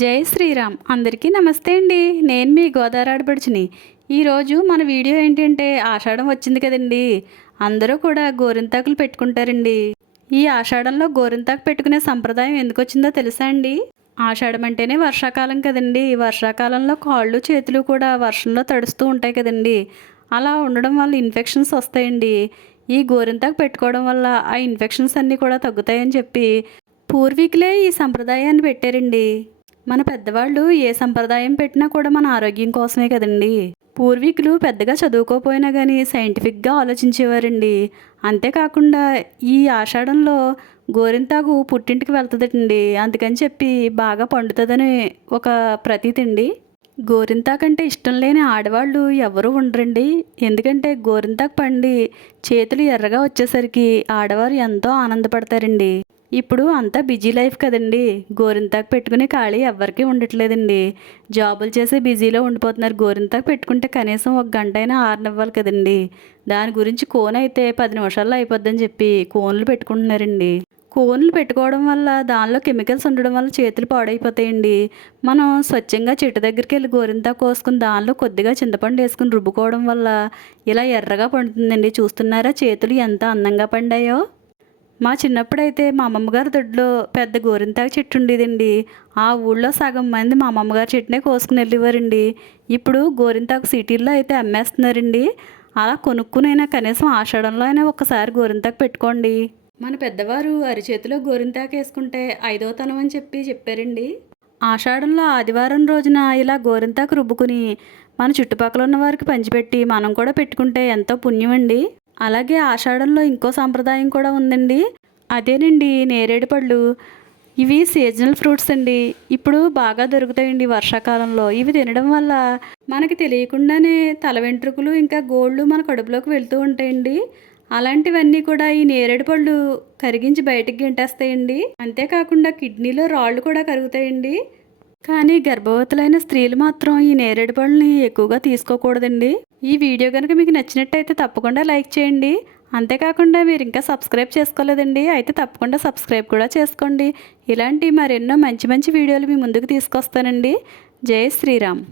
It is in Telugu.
జై శ్రీరామ్. అందరికీ నమస్తే అండి. నేను మీ గోదావరి ఆడపడుచుని. ఈరోజు మన వీడియో ఏంటంటే ఆషాఢం వచ్చింది కదండి. అందరూ కూడా గోరింతాకులు పెట్టుకుంటారండి. ఈ ఆషాఢంలో గోరింతాకు పెట్టుకునే సంప్రదాయం ఎందుకు వచ్చిందో తెలుసా అండి? ఆషాఢం అంటేనే వర్షాకాలం కదండి. వర్షాకాలంలో కాళ్ళు చేతులు కూడా వర్షంలో తడుస్తూ ఉంటాయి కదండి. అలా ఉండడం వల్ల ఇన్ఫెక్షన్స్ వస్తాయండి. ఈ గోరింతాకు పెట్టుకోవడం వల్ల ఆ ఇన్ఫెక్షన్స్ అన్నీ కూడా తగ్గుతాయని చెప్పి పూర్వీకులే ఈ సంప్రదాయాన్ని పెట్టారండి. మన పెద్దవాళ్ళు ఏ సంప్రదాయం పెట్టినా కూడా మన ఆరోగ్యం కోసమే కదండి. పూర్వీకులు పెద్దగా చదువుకోపోయినా కానీ సైంటిఫిక్గా ఆలోచించేవారండి. అంతేకాకుండా ఈ ఆషాఢంలో గోరింతాకు పుట్టింటికి వెళ్తుందండి. అందుకని చెప్పి బాగా పండుతుందని ఒక ప్రతీతి అండి. గోరింతాకంటే ఇష్టం లేని ఆడవాళ్ళు ఎవరు ఉండరండి. ఎందుకంటే గోరింతాకు పండి చేతులు ఎర్రగా వచ్చేసరికి ఆడవారు ఎంతో ఆనందపడతారండి. ఇప్పుడు అంతా బిజీ లైఫ్ కదండి. గోరింతాకు పెట్టుకునే ఖాళీ ఎవ్వరికీ ఉండట్లేదండి. జాబులు చేసే బిజీలో ఉండిపోతున్నారు. గోరింతాకు పెట్టుకుంటే కనీసం ఒక గంట అయినా ఆరనివ్వాలి కదండి. దాని గురించి కోన్ అయితే 10 నిమిషాల్లో అయిపోద్దని చెప్పి కోన్లు పెట్టుకుంటున్నారండి. కోన్లు పెట్టుకోవడం వల్ల దానిలో కెమికల్స్ ఉండడం వల్ల చేతులు పాడైపోతాయండి. మనం స్వచ్ఛంగా చెట్టు దగ్గరికి వెళ్ళి గోరింతాకు కోసుకుని దానిలో కొద్దిగా చింతపండు వేసుకుని రుబ్బుకోవడం వల్ల ఇలా ఎర్రగా పండుతుందండి. చూస్తున్నారా చేతులు ఎంత అందంగా పండాయో. మా చిన్నప్పుడైతే మా అమ్మమ్మగారి దొడ్లో పెద్ద గోరింతాకు చెట్టు ఉండేదండి. ఆ ఊళ్ళో సగం మంది మా అమ్మమ్మగారి చెట్టునే కోసుకుని వెళ్ళేవారండి. ఇప్పుడు గోరింతాకు సిటీల్లో అయితే అమ్మేస్తున్నారండి. అలా కొనుక్కునైనా కనీసం ఆషాఢంలో అయినా ఒకసారి గోరింతాకు పెట్టుకోండి. మన పెద్దవారు అరిచేతిలో గోరింతాకు వేసుకుంటే 5వ తనం అని చెప్పారండి. ఆషాఢంలో ఆదివారం రోజున ఇలా గోరింతాకు రుబ్బుకుని మన చుట్టుపక్కల ఉన్న వారికి పంచిపెట్టి మనం కూడా పెట్టుకుంటే ఎంతో పుణ్యం అండి. అలాగే ఆషాఢంలో ఇంకో సాంప్రదాయం కూడా ఉందండి. అదేనండి నేరేడు పళ్ళు. ఇవి సీజనల్ ఫ్రూట్స్ అండి. ఇప్పుడు బాగా దొరుకుతాయండి వర్షాకాలంలో. ఇవి తినడం వల్ల మనకి తెలియకుండానే తల వెంట్రుకలు ఇంకా గోళ్ళు మన కడుపులోకి వెళ్తూ ఉంటాయండి. అలాంటివన్నీ కూడా ఈ నేరేడు పళ్ళు కరిగించి బయటికి గెంటేస్తాయండి. అంతేకాకుండా కిడ్నీలో రాళ్ళు కూడా కరుగుతాయండి. కానీ గర్భవతులైన స్త్రీలు మాత్రం ఈ నేరేడు పళ్ళని ఎక్కువగా తీసుకోకూడదండి. ఈ వీడియో కనుక మీకు నచ్చినట్టయితే తప్పకుండా లైక్ చేయండి. అంతేకాకుండా మీరు ఇంకా సబ్స్క్రైబ్ చేసుకోలేదండి, అయితే తప్పకుండా సబ్స్క్రైబ్ కూడా చేసుకోండి. ఇలాంటి మరెన్నో మంచి మంచి వీడియోలు మీ ముందుకు తీసుకొస్తానండి. జై శ్రీరామ్.